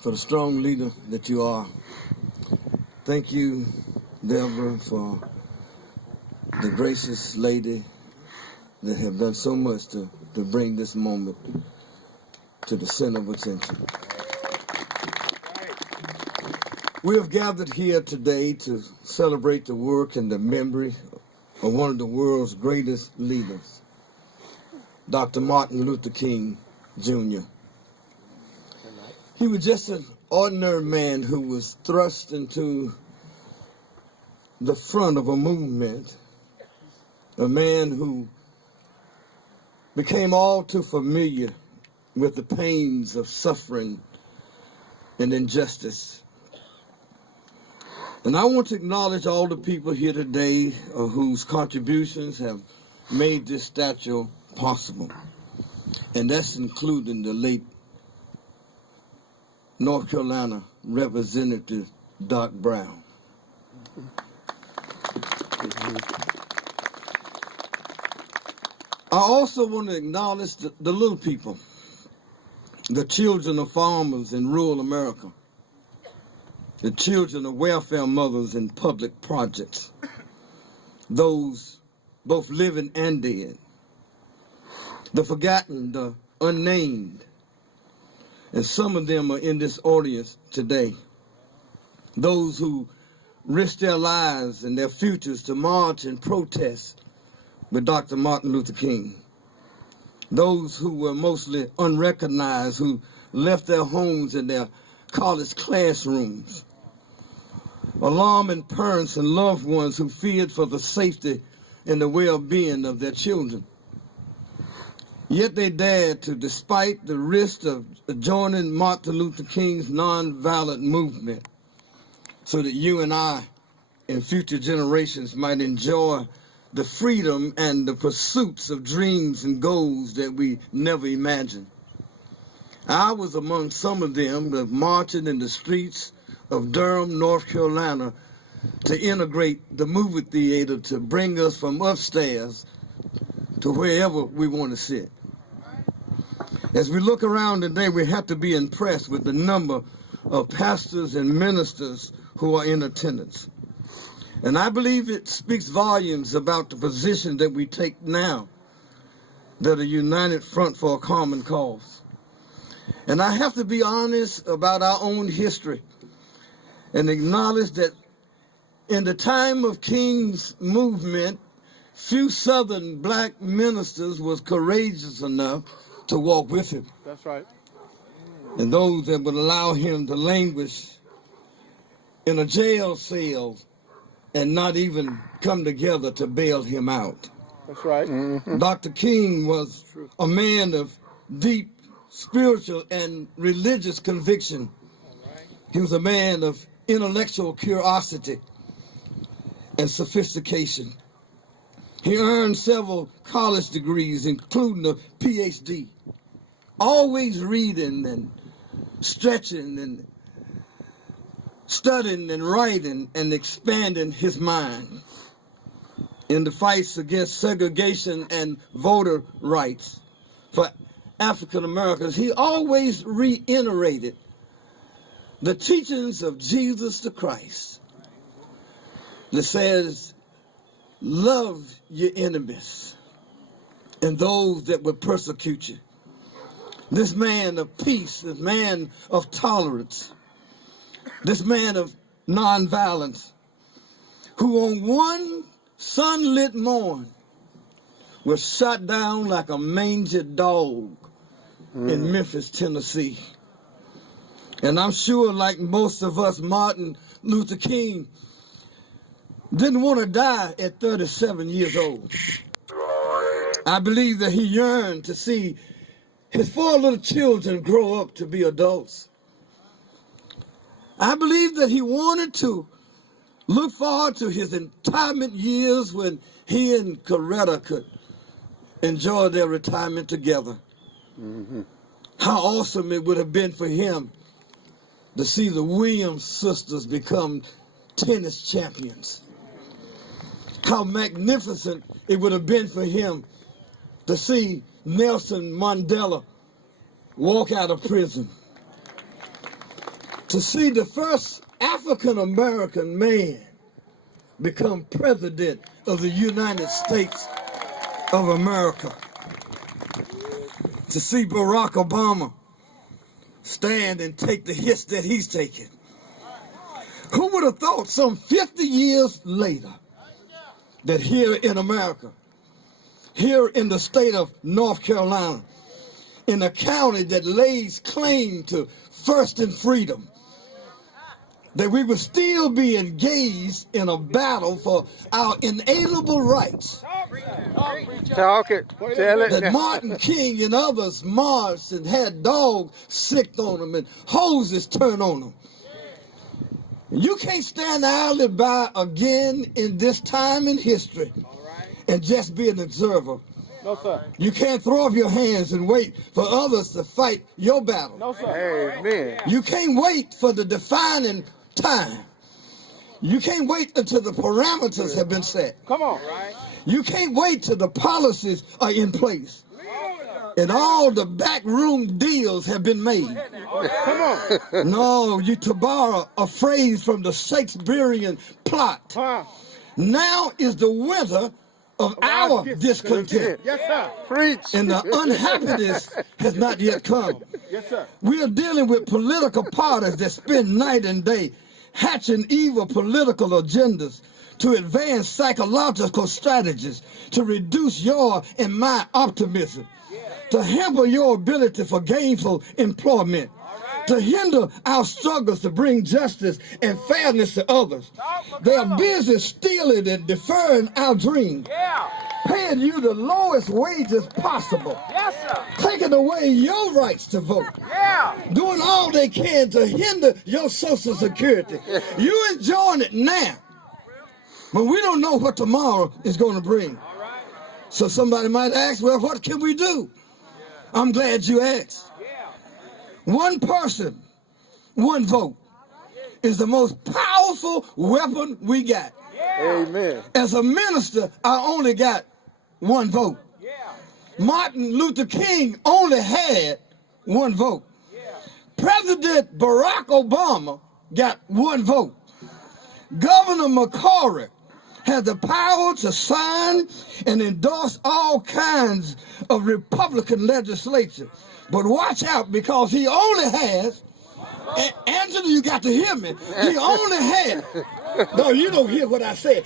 for the strong leader that you are. Thank you, Deborah, for the gracious lady that have done so much to bring this moment to the center of attention. We have gathered here today to celebrate the work and the memory of one of the world's greatest leaders, Dr. Martin Luther King, Jr. He was just an ordinary man who was thrust into the front of a movement, a man who became all too familiar with the pains of suffering and injustice. And I want to acknowledge all the people here today whose contributions have made this statue possible. And that's including the late North Carolina Representative Doc Brown. I also want to acknowledge the little people, the children of farmers in rural America, the children of welfare mothers in public projects, those both living and dead, the forgotten, the unnamed, and some of them are in this audience today. Those who risked their lives and their futures to march and protest with Dr. Martin Luther King. Those who were mostly unrecognized, who left their homes and their college classrooms. Alarming parents and loved ones who feared for the safety and the well-being of their children. Yet they dared to, despite the risk of joining Martin Luther King's nonviolent movement, so that you and I and future generations might enjoy the freedom and the pursuits of dreams and goals that we never imagined. I was among some of them marching in the streets of Durham, North Carolina, to integrate the movie theater to bring us from upstairs to wherever we want to sit. As we look around today, we have to be impressed with the number of pastors and ministers who are in attendance. And I believe it speaks volumes about the position that we take now, that a united front for a common cause. And I have to be honest about our own history and acknowledge that in the time of King's movement, few Southern black ministers was courageous enough to walk with him. That's right. And those that would allow him to languish in a jail cell and not even come together to bail him out. That's right. Mm-hmm. Dr. King was a man of deep spiritual and religious conviction. He was a man of intellectual curiosity and sophistication. He earned several college degrees, including a PhD, always reading and stretching and studying and writing and expanding his mind. In the fights against segregation and voter rights for African Americans, he always reiterated the teachings of Jesus the Christ that says, love your enemies and those that would persecute you. This man of peace, this man of tolerance, this man of nonviolence, who on one sunlit morn was shot down like a mangy dog in Memphis, Tennessee. And I'm sure, like most of us, Martin Luther King didn't want to die at 37 years old. I believe that he yearned to see his 4 little children grow up to be adults. I believe that he wanted to look forward to his retirement years when he and Coretta could enjoy their retirement together. Mm-hmm. How awesome it would have been for him to see the Williams sisters become tennis champions. How magnificent it would have been for him to see Nelson Mandela walk out of prison. to see the first African-American man become president of the United States of America, to see Barack Obama stand and take the hits that he's taking. Who would have thought some 50 years later that here in America, here in the state of North Carolina, in a county that lays claim to first and freedom, that we would still be engaged in a battle for our inalienable rights. Talk it. Tell it. That Martin King and others marched and had dogs sicked on them and hoses turned on them. You can't stand idly by again in this time in history and just be an observer. No, sir. You can't throw up your hands and wait for others to fight your battle. No, sir. Amen. You can't wait for the defining time. You can't wait until the parameters have been set. Come on. You can't wait till the policies are in place and all the backroom deals have been made. Come on. No, you to borrow a phrase from the Shakespearean plot. Now is the winter of our discontent. Yes, sir. Preach. And the unhappiness has not yet come. Yes, sir. We are dealing with political parties that spend night and day hatching evil political agendas to advance psychological strategies to reduce your and my optimism, to hamper your ability for gainful employment, to hinder our struggles to bring justice and fairness to others. They are busy stealing and deferring our dreams, paying you the lowest wages possible, taking away your rights to vote, doing all they can to hinder your Social Security. You enjoying it now, but we don't know what tomorrow is going to bring. So somebody might ask, well, what can we do? I'm glad you asked. One person, one vote is the most powerful weapon we got. Amen. As a minister, I only got one vote. Martin Luther King only had one vote. President Barack Obama got one vote. Governor McCollum has the power to sign and endorse all kinds of Republican legislation. But watch out, because he only has, Angela, you got to hear me, he only has, no, you don't hear what I said.